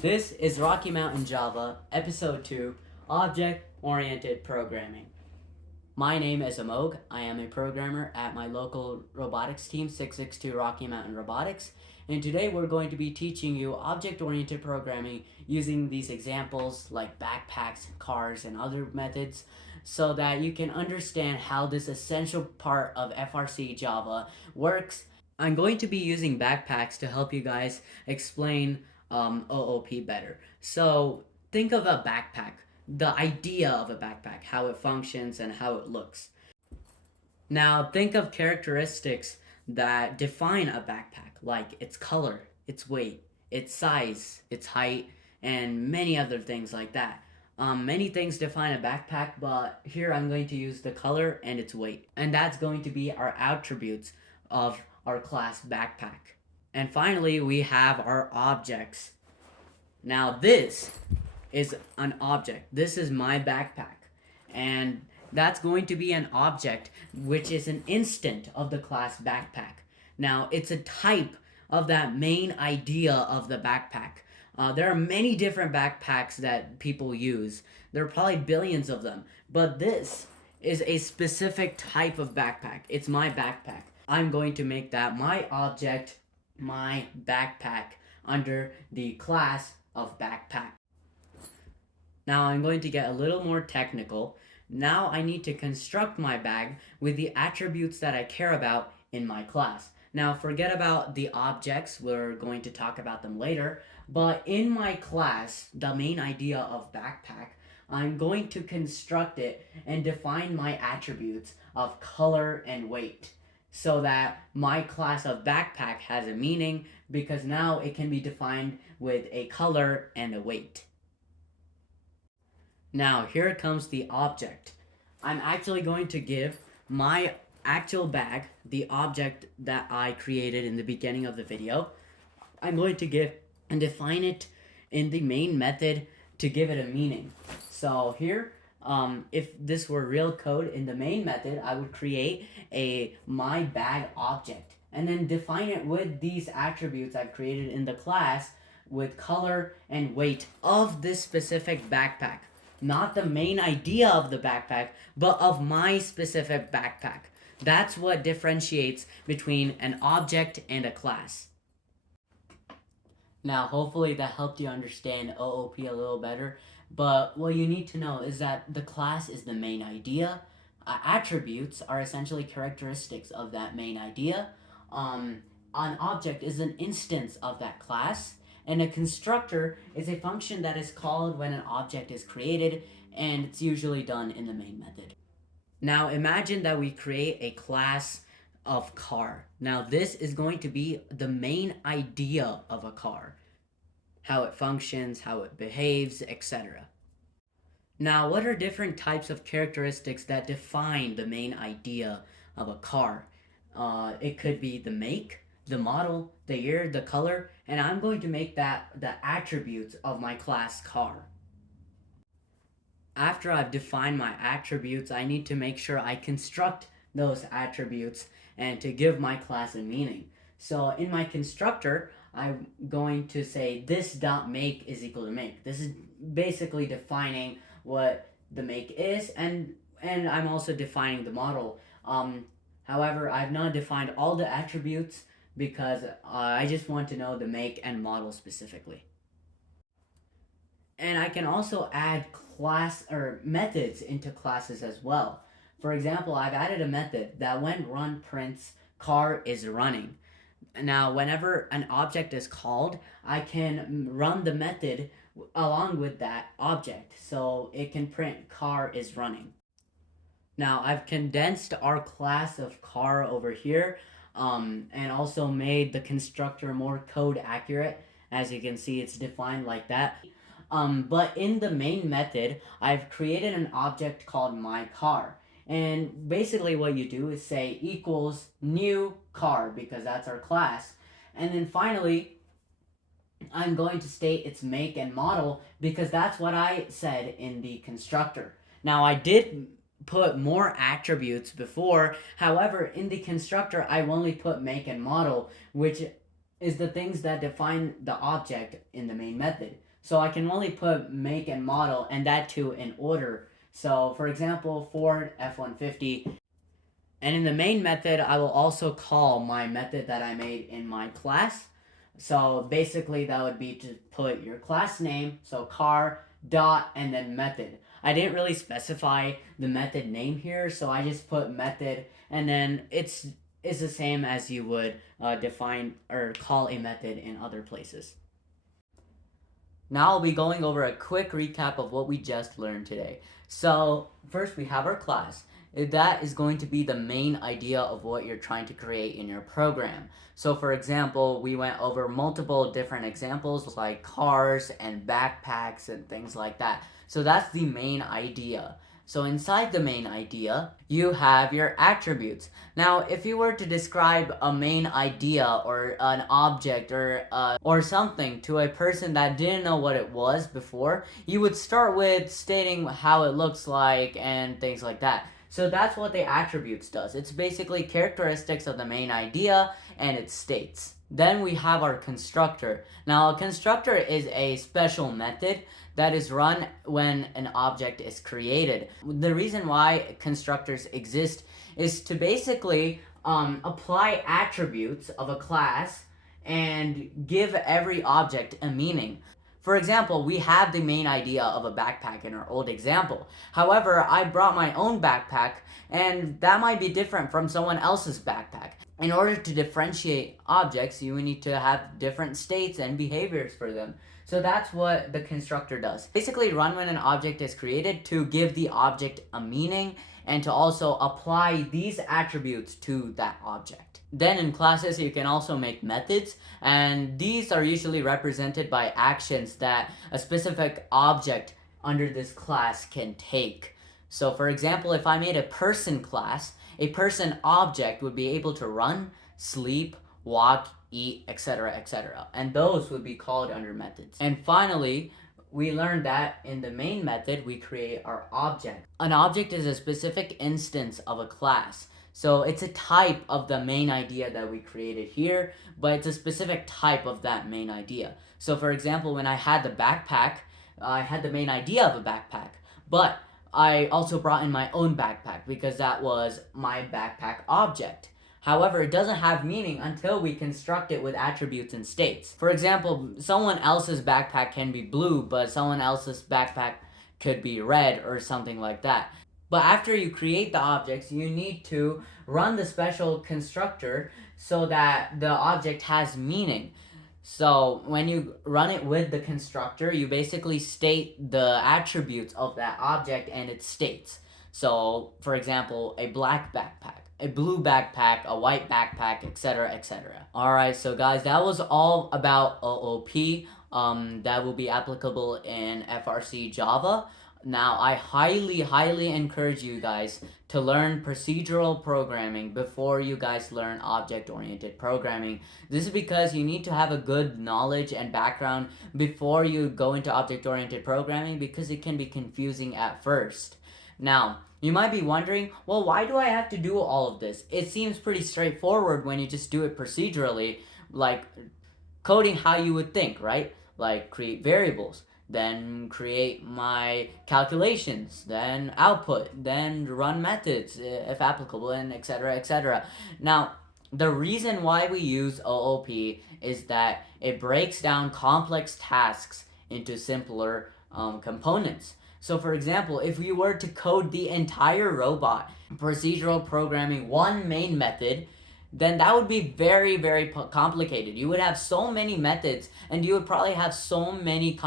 This is Rocky Mountain Java, Episode 2, Object-Oriented Programming. My name is Amog. I am a programmer at my local robotics team, 662 Rocky Mountain Robotics, and today we're going to be teaching you object-oriented programming using these examples like backpacks, cars, and other methods so that you can understand how this essential part of FRC Java works. I'm going to be using backpacks to help you guys explain OOP better. So think of a backpack, the idea of a backpack, how it functions and how it looks. Now think of characteristics that define a backpack, like its color, its weight, its size, its height, and many other things like that. Many things define a backpack, but here I'm going to use the color and its weight. And that's going to be our attributes of our class backpack. And finally, we have our objects. Now this is an object. This is my backpack. And that's going to be an object which is an instant of the class backpack. Now it's a type of that main idea of the backpack. There are many different backpacks that people use. There are probably billions of them. But this is a specific type of backpack. It's my backpack. I'm going to make that my object, my backpack, under the class of backpack. Now I'm going to get a little more technical. Now I need to construct my bag with the attributes that I care about in my class. Now forget about the objects, we're going to talk about them later, but in my class, the main idea of backpack, I'm going to construct it and define my attributes of color and weight, so that my class of backpack has a meaning because now it can be defined with a color and a weight. Now here comes the object. I'm actually going to give my actual bag, the object that I created in the beginning of the video. I'm going to give and define it in the main method to give it a meaning. So here, if this were real code in the main method, I would create a my bag object and then define it with these attributes I've created in the class with color and weight of this specific backpack. Not the main idea of the backpack, but of my specific backpack. That's what differentiates between an object and a class. Now, hopefully that helped you understand OOP a little better. But what you need to know is that the class is the main idea. Attributes are essentially characteristics of that main idea. An object is an instance of that class. And a constructor is a function that is called when an object is created, and it's usually done in the main method. Now imagine that we create a class of car. Now this is going to be the main idea of a car. How it functions, how it behaves, etc. Now what are different types of characteristics that define the main idea of a car? It could be the make, the model, the year, the color, and I'm going to make that the attributes of my class car. After I've defined my attributes, I need to make sure I construct those attributes and to give my class a meaning. So in my constructor, I'm going to say this.make is equal to make. This is basically defining what the make is, and I'm also defining the model. However, I've not defined all the attributes because I just want to know the make and model specifically. And I can also add class or methods into classes as well. For example, I've added a method that when run prints car is running. Now, whenever an object is called, I can run the method along with that object, so it can print car is running. Now, I've condensed our class of car over here, and also made the constructor more code accurate. As you can see, it's defined like that. But in the main method, I've created an object called my car. And basically what you do is say equals new car, because that's our class. And then finally, I'm going to state its make and model, because that's what I said in the constructor. Now I did put more attributes before, however in the constructor I only put make and model, which is the things that define the object in the main method. So I can only put make and model, and that too in order. So for example, Ford F-150. And in the main method, I will also call my method that I made in my class. So basically that would be to put your class name, so car, dot, and then method. I didn't really specify the method name here, so I just put method, and then it's the same as you would define or call a method in other places. Now I'll be going over a quick recap of what we just learned today. So first we have our class. That is going to be the main idea of what you're trying to create in your program. So for example, we went over multiple different examples like cars and backpacks and things like that. So that's the main idea. So inside the main idea, you have your attributes. Now, if you were to describe a main idea or an object or something to a person that didn't know what it was before, you would start with stating how it looks like and things like that. So that's what the attributes does. It's basically characteristics of the main idea and its states. Then we have our constructor. Now, a constructor is a special method that is run when an object is created. The reason why constructors exist is to basically apply attributes of a class and give every object a meaning. For example, we have the main idea of a backpack in our old example. However, I brought my own backpack, and that might be different from someone else's backpack. In order to differentiate objects, you need to have different states and behaviors for them. So that's what the constructor does. Basically run when an object is created to give the object a meaning and to also apply these attributes to that object. Then in classes, you can also make methods, and these are usually represented by actions that a specific object under this class can take. So for example, if I made a person class, a person object would be able to run, sleep, walk, eat, etc., etc. And those would be called under methods. And finally, we learned that in the main method, we create our object. An object is a specific instance of a class. So it's a type of the main idea that we created here, but it's a specific type of that main idea. So for example, when I had the backpack, I had the main idea of a backpack, but I also brought in my own backpack because that was my backpack object. However, it doesn't have meaning until we construct it with attributes and states. For example, someone else's backpack can be blue, but someone else's backpack could be red or something like that. But after you create the objects, you need to run the special constructor so that the object has meaning. So when you run it with the constructor, you basically state the attributes of that object and its states. So for example, a black backpack, a blue backpack, a white backpack, etc., etc. Alright, so guys, that was all about OOP that will be applicable in FRC Java. Now, I highly encourage you guys to learn procedural programming before you guys learn object-oriented programming. This is because you need to have a good knowledge and background before you go into object-oriented programming because it can be confusing at first. Now, you might be wondering, well, why do I have to do all of this? It seems pretty straightforward when you just do it procedurally, like coding how you would think, right? Like create variables, then create my calculations, then output, then run methods if applicable, and etc., etc. Now, the reason why we use OOP is that it breaks down complex tasks into simpler components. So for example, if we were to code the entire robot, procedural programming one main method, then that would be very complicated. You would have so many methods, and you would probably have so many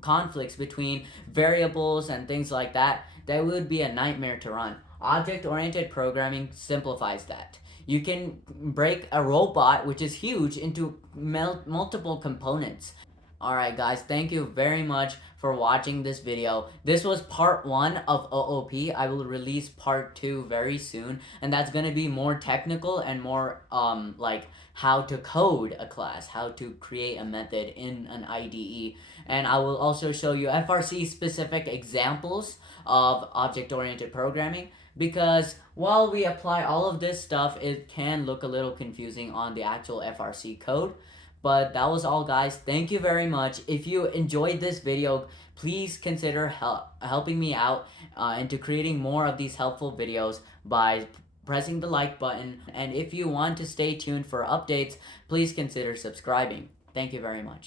conflicts between variables and things like that that would be a nightmare to run. Object-oriented programming simplifies that. You can break a robot, which is huge, into multiple components. Alright guys, thank you very much for watching this video. This was part 1 of OOP. I will release part 2 very soon, and that's gonna be more technical and more like how to code a class, how to create a method in an IDE, and I will also show you FRC specific examples of object-oriented programming, because while we apply all of this stuff, it can look a little confusing on the actual FRC code. But that was all, guys. Thank you very much. If you enjoyed this video, please consider helping me out into creating more of these helpful videos by pressing the like button. And if you want to stay tuned for updates, please consider subscribing. Thank you very much.